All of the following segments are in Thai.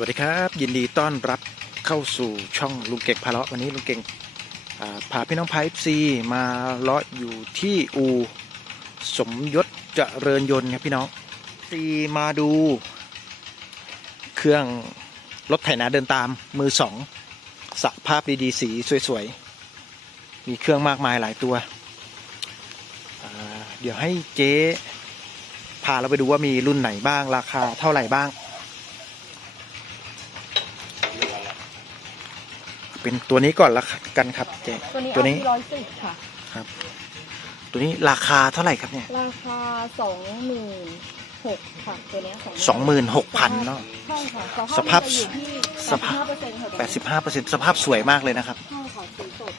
วัสดีครับ ยินดีต้อนรับเข้าสู่ช่องลุงเก่งพาเลาะวันนี้ลุงเก่งพาพี่น้องไพป์ซีมาเลาะอยู่ที่อูสมยศเจริญยนต์ครับพี่น้องซีมาดู เครื่องรถไถนาเดินตามมือสองสภาพดีๆสีสวยๆ มีเครื่องมากมายหลายตัว เดี๋ยวให้เจ๊พาเราไปดูว่ามีรุ่นไหนบ้างราคาเท่าไหร่บ้าง เป็นตัวนี้ก่อนละกันครับเจ๊ตัวนี้ตัวนี้ร้อยสิบค่ะตัวนี้ราคาเท่าไหร่ครับเนี่ย ราคาสองหมื่นหกค่ะตัวเนี้สองหมื่นหกพันเนาะใช่ค่ะสภาพมันจะอยู่ที่สภาพห้าเปอร์เซ็นต์ค่ะแปดสิบห้าเปอร์เซ็นต์สภาพสวยมากเลยนะครับใช่ค่ะสีสด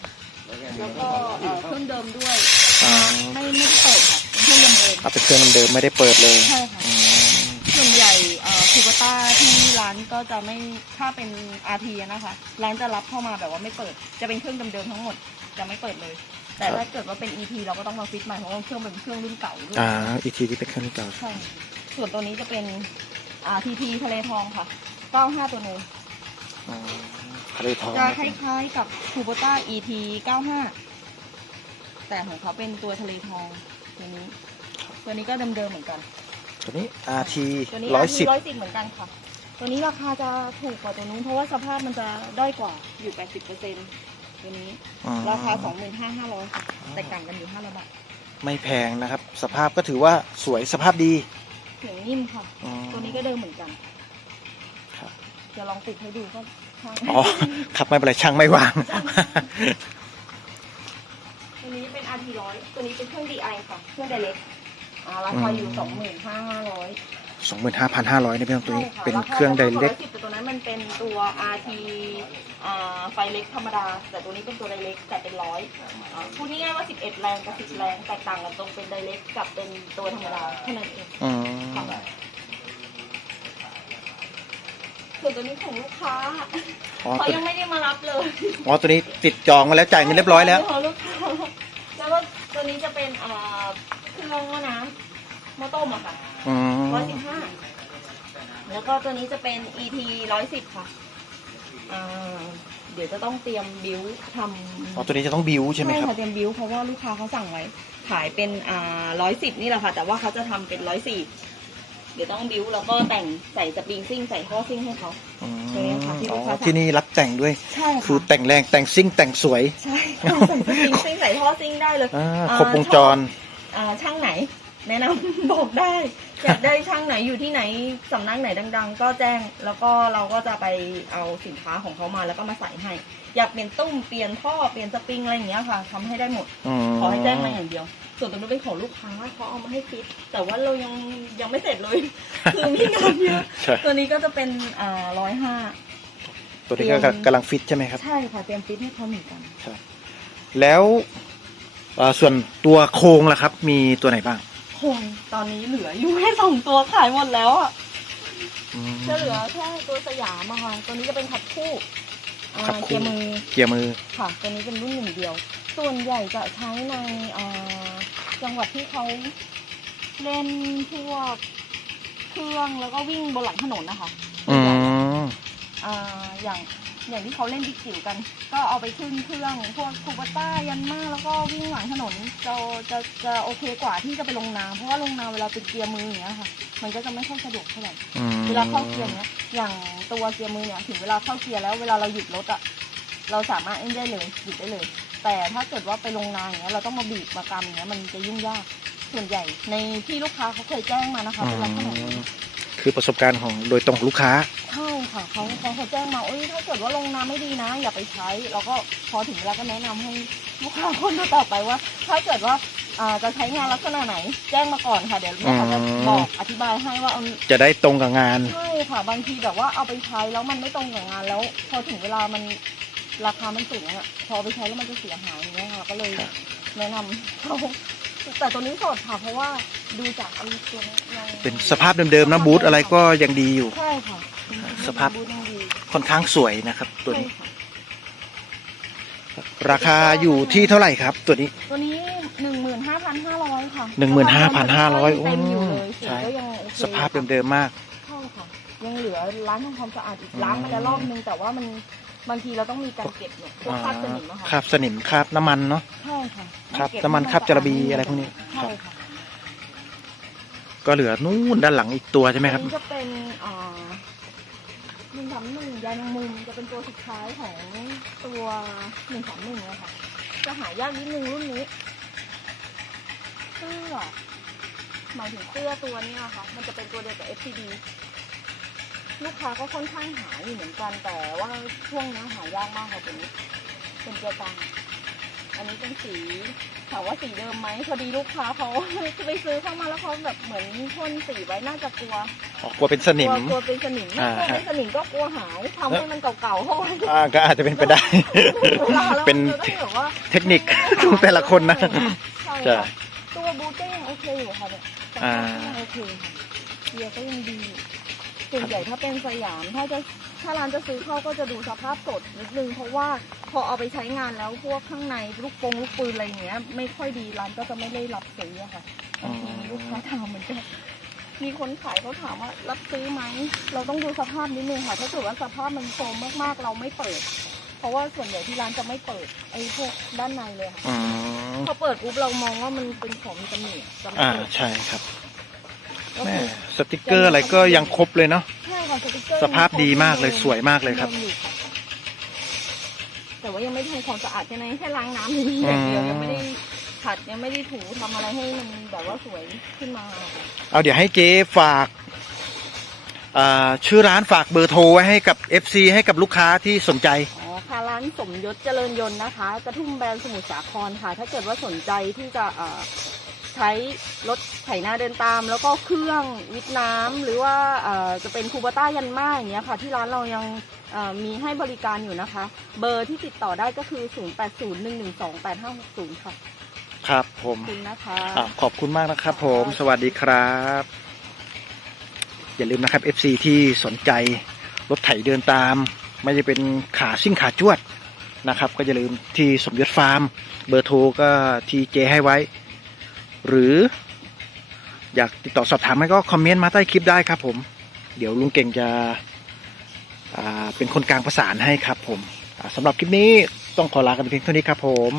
แล้วก็เอ่อเครื่องเดิมด้วยอ่าไม่ไม่ได้เปิดค่ะเป็นเครื่องเดิมเอาเป็นเครื่องเดิมๆไม่ได้เปิดเลยๆใช่ค่ะ คูปต้าที่ร้านก็จะไม่ถ้าเป็น RT นะคะ ร้านจะรับเข้ามาแบบว่าไม่เปิด จะเป็นเครื่องเดิมๆทั้งหมดจะไม่เปิดเลย แต่ถ้าเกิดว่าเป็น EP เราก็ต้องมาฟิตใหม่เพราะว่าเครื่องเป็นเครื่องรุ่นเก่าด้วยอ่าอีกทีที่เป็นเครื่องเก่าใช่ส่วนตัวนี้จะเป็นอ่าทีทีทะเลทองค่ะ95ตัวหนึงอืมทะเลทองจะนะคล้ายๆกับคูโบต้า ET 95 แต่ของเขาเป็นตัวทะเลทองตัวนี้ ตัวนี้ก็เดิมๆเหมือนกัน ตัวนี้ RT ตัวนี้ร้อยสิบร้อยสิบเหมือนกันค่ะ ตัวนี้ราคาจะถูกกว่าตัวนู้นเพราะว่าสภาพมันจะด้อยกว่าอยู่80%ตัวนี้ราคา25,500ค่ะแตกต่างกันอยู่5บาทไม่แพงนะครับ สภาพก็ถือว่าสวยสภาพดีเสียงนิ่มค่ะ อืม ตัวนี้ก็เดิมเหมือนกันครับ จะลองติดให้ดูก็ช่างอ๋อครับไม่เป็นไรช่างไม่วาง ตัวนี้เป็น RT ร้อยตัวนี้เป็นเครื่อง DI ค่ะ เครื่อง Direct อ่าราคาอยู่อืมสองหมื่นห้าห้าร้อยสองหมื่นห้าพันห้าร้อยนี่เป็นตัวนี้ใช่ค่ะเป็นเครื่องไดเรกแต่ตัวนั้นมันเป็นตัว RT อ่าไฟเล็กธรรมดา แต่ตัวนี้เป็นตัวไดเรกแต่เป็นร้อยอ่าพูดง่ายๆว่า11แรงกับ10แรงแตกต่างกันตรงเป็นไดเรกกับเป็นตัวธรรมดาเท่านั้นเองอืมค่ะส่วนตัวนี้ของลูกค้าอ๋อเขาตัวยังไม่ได้มารับเลยอ๋อตัวนี้ติดจองมาแล้วจ่ายเงินเรียบร้อยแล้ว ของลูกค้าแล้วก็ตัวนี้จะเป็นอ่า เครื่องหม้อน้ำหม้อต้มอะค่ะอืมร้อยสิบห้าแล้วก็ตัวนี้จะเป็น ET ร้อยสิบค่ะอ่าเดี๋ยวจะต้องเตรียมบิวทำ อ๋อตัวนี้จะต้องบิวใช่ไหมครับ ค่ะเตรียมบิวเพราะว่าลูกค้าเขาสั่งไว้ขายเป็นอ่าร้อยสิบนี่แหละค่ะ แต่ว่าเขาจะทำเป็นร้อยสี่เดี๋ยวต้องบิวแล้วก็แต่งใส่สปริงซิ่งใส่ท่อซิ่งให้เขา อืมตัวนี้ค่ะที่ลูอ๋กอค้าสั่ง ที่นี่รับแต่งด้วย ใช่คือค่ะแต่งแรงแต่งซิ่งแต่งสวย ใช่ค่ะใส่สปริงซิ่งใส่ท่อซิ่งได้เลยอ่าอ่าครบวงจรอ่า ช่างไหน แนะนำ บอกได้อยากได้ช่างไหนอยู่ที่ไหนสำนักไหนดัง ๆ ก็แจ้งแล้วก็เราก็จะไปเอาสินค้าของเขามาแล้วก็มาใส่ให้ อยากเปลี่ยนตุ้มเปลี่ยนท่อเปลี่ยนสปริงอะไรอย่างเงี้ยค่ะทำให้ได้หมดอืมขอให้แจ้งมาอย่างเดียว ส่วนตัวนู้นเป็นของลูกค้าเขาเอามาให้ฟิตแต่ว่าเรายังยังไม่เสร็จเลย คือมีงานเยอะใช่ ตัวนี้ก็จะเป็นอ่าร้อยห้าตัวนี้ก็เตรียมกำลังฟิตใช่ไหมครับ ใช่ค่ะเตรียมฟิตให้เขาเหมือนกัน แล้ว เอ่อส่วนตัวโครงล่ะครับ มีตัวไหนบ้างคงตอนนี้เหลืออยู่แค่สองตัวขายหมดแล้วอะอืม จะเหลือแค่ตัวสยามอะค่ะ ตัวนี้จะเป็นขับคู่อ่าขับคู่ เกียร์มือเกียร์มือค่ะ ตัวนี้เป็นรุ่นหนึ่งเดียว ส่วนใหญ่จะใช้ในอ่าจังหวัดที่เขาเล่นพวกเครื่องแล้วก็วิ่งบนหลังถนนนะคะอืม อ่าอย่าง อย่างที่เขาเล่นดิจิ๋วกัน ก็เอาไปขึ้นเครื่องพวกคูปต้ายันมาแล้วก็วิ่งหลังถนนจะจะจะโอเคกว่าที่จะไปลงนาเพราะว่าลงนาเวลาเป็นเกียร์มืออย่างเงี้ยค่ะ มันก็จะไม่ค่อยสะดวกเท่าไหร่อืมเวลาเข้าเกียร์เนี้ยอย่างตัวเกียร์มือเนี่ยถึงเวลาเข้าเกียร์แล้วเวลาเราหยุดรถอะเราสามารถเอ็นได้เลยหยุดได้เลย แต่ถ้าเกิดว่าไปลงนาอย่างเงี้ยเราต้องมาบีบมากำอย่างเงี้ยมันจะยุ่งยากส่วนใหญ่ในที่ลูกค้าเขาเคยแจ้งมานะคะอืเป็นลักษณะมนี้ คือประสบการณ์ของโดยตรงของลูกค้า ใช่ค่ะเขาเขาเขาแจ้งมาเอ้ยถ้าเกิดว่าลงน้ำไม่ดีนะ อย่าไปใช้เราก็พอถึงเวลาก็แนะนำให้ลูกค้าคนต่อไปว่า ถ้าเกิดว่าอ่าจะใช้งานลักษณะไหน แจ้งมาก่อนค่ะเดี๋ยวแม่เขาจะอืมบอกอธิบายให้ว่าเอา จะได้ตรงกับงาน ใช่ค่ะบางทีแบบว่าเอาไปใช้แล้วมันไม่ตรงกับงานแล้ว พอถึงเวลามันราคามันสูงอะพอเอาไปใช้แล้วมันจะเสียหายอย่างเงี้ยค่ะก็เลยครับ แนะนำเขา แต่ตัวนี้สดค่ะ เพราะว่าดูจากไอ้ตัวนี้ยังเป็นสภาพเดิมๆนะบูธอะไรก็ยังดีอยู่ ใช่ค่ะสภาพ บูธยังดีค่อนข้างสวยนะครับ ตัวนี้ ใช่ค่ะราคาอยู่ที่เท่าไหร่ครับ ตัวนี้ ตัวนี้หนึ่งหมื่นห้าพันห้าร้อยค่ะ15,500เต็มอยู่เลยใช่สีก็ยังโอเคสภาพเดิมๆมาก ใช่ค่ะยังเหลือล้างทำความสะอาดอีกอืมล้างมาแล้วรอบนึงแต่ว่ามัน บางทีเราต้องมีการเก็บเนี่ยพวกคราบสนิมอะคราค่ะบสนิมคราบน้ำมันเนาะใช่ค่ะครับเก็น้ำมันให้คราบจาระบีสดอะไรพวกนี้ใช่ค่ะก็เหลือนู่นด้านหลังอีกตัวใช่ไหมครับ อันนี้จะเป็นอ่าหนึ่งสามหนึ่งยาแมงมุมจะเป็นตัวสุดท้ายของตัวหนึ่งสามหนึ่งเลยค่ะ จะหายากนิดนึงรุ่นนี้เสื้อหมายถึงเสื้อตัวเนี้ยค่ะ มันจะเป็นตัวเดียวกับ FPD ลูกค้าก็ค่อนข้างหาอยู่เหมือนกันแต่ว่าช่วงนี้หายากมากค่ะตัวนี้เป็นเกียร์กลางอันนี้เป็นสีถามว่าสีเดิมไหมพอดีลูกค้าเขา ไปซื้อเข้ามาแล้วเขาแบบเหมือนพ่นสีไว้น่าจะกลัวออกกลัวเป็นสนิมกลัวกลัวเป็นสนิมไม่อ่ากลัวฮะเป็นสนิมก็กลัวหายทำให้มันเก่าๆเข้าไว้อ่าก็อาจจะเป็นไปได้เวลาเราเป็นจะได้แบบว่า เทคนิคของแต่ละคนนะใช่ใช่ค่ะตัวบูทก็ยังโอเคอยู่ค่ะเนี่ยสภาพก็ยังโอเคค่ะเกียร์ก็ยังดีอยู่ ส่วนใหญ่ถ้าเป็นสยาม ถ้าจะถ้าร้านจะซื้อเข้าก็จะดูสภาพสดนิดนึง เพราะว่าพอเอาไปใช้งานแล้วพวกข้างในลูกปงลูกปืนอะไรอย่างเงี้ย ไม่ค่อยดีร้านก็จะไม่ได้รับซื้ออะค่ะบางทีมีลูกค้าถามเหมือนกันมีคนขายเขาถามว่ารับซื้อไหม เราต้องดูสภาพนิดนึงค่ะ ถ้าเกิดว่าสภาพมันโทรมมากๆ เราไม่เปิด เพราะว่าส่วนใหญ่ที่ร้านจะไม่เปิดไอ้พวกด้านในเลยค่ะอืมพอเปิดปุ๊บเรามองว่ามันเป็นของมีตำหนิจะไม่อ่าเปิดใช่ครับ ก็แม่คือสติกเกอร์อะไรก็ยังครบเลยเนาะ ใช่ค่ะสติกเกอร์สภาพดีมากเลยสวยมากเลยครับงอยู่ะแต่ว่ายังไม่ทำความสะอาดแค่นั้นแค่ล้างน้ำอย่างนี้อย่างเดียวอืมยังไม่ได้ขัดยังไม่ได้ถูทำอะไรให้มันแบบว่าสวยขึ้นมาค่ะเอาเดี๋ยวให้เจ๊ฝากอ่าชื่อร้านฝากเบอร์โทรไว้ให้กับ FC ให้กับลูกค้าที่สนใจ อ๋อค่ะร้านสมยศเจริญยนต์นะคะ กระทุ่มแบรนด์สมุทรสาครค่ะ ถ้าเกิดว่าสนใจที่จะเอ่อ ใช้รถไถนาเดินตาม แล้วก็เครื่องวิทย์น้ำหรือว่าเอ่อจะเป็นคูบาต้ายันมาอย่างเงี้ยค่ะ ที่ร้านเรายังเอ่อมีให้บริการอยู่นะคะ เบอร์ที่ติดต่อได้ก็คือ 0801128560 ค่ะ ครับผมขอบคุณนะคะอ่าขอบคุณมากนะครับผม สวัสดีครับ อย่าลืมนะครับ FC ที่สนใจรถไถเดินตาม ไม่จะเป็นขาซิ่งขาจวดนะครับ ก็อย่าลืมที่สมยศฟาร์ม เบอร์โทรก็ที่เจให้ไว้ หรือ อยากติดต่อสอบถามให้ก็คอมเมนต์มาใต้คลิปได้ครับ ผม เดี๋ยวลุงเก่งจะอ่าเป็นคนกลางประสานให้ครับ ผมอ่าสำหรับคลิปนี้ต้องขอลากันไปเพียงเท่านี้ครับ ผม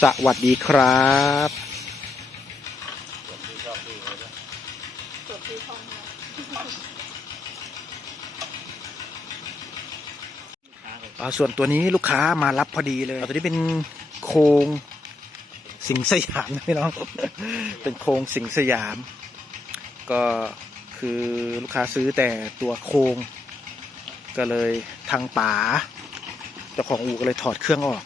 สวัสดีครับจดที่ช่องนะอ่าส่วนตัวนี้ลูกค้ามารับพอดีเลย ตัวนี้เป็นโครง สิงสยามนะพี่น้อง เป็นโครงสิงสยาม ก็คือลูกค้าซื้อแต่ตัวโครง ก็เลยทางป๋าเจ้าของอู่ก็เลยถอดเครื่องออก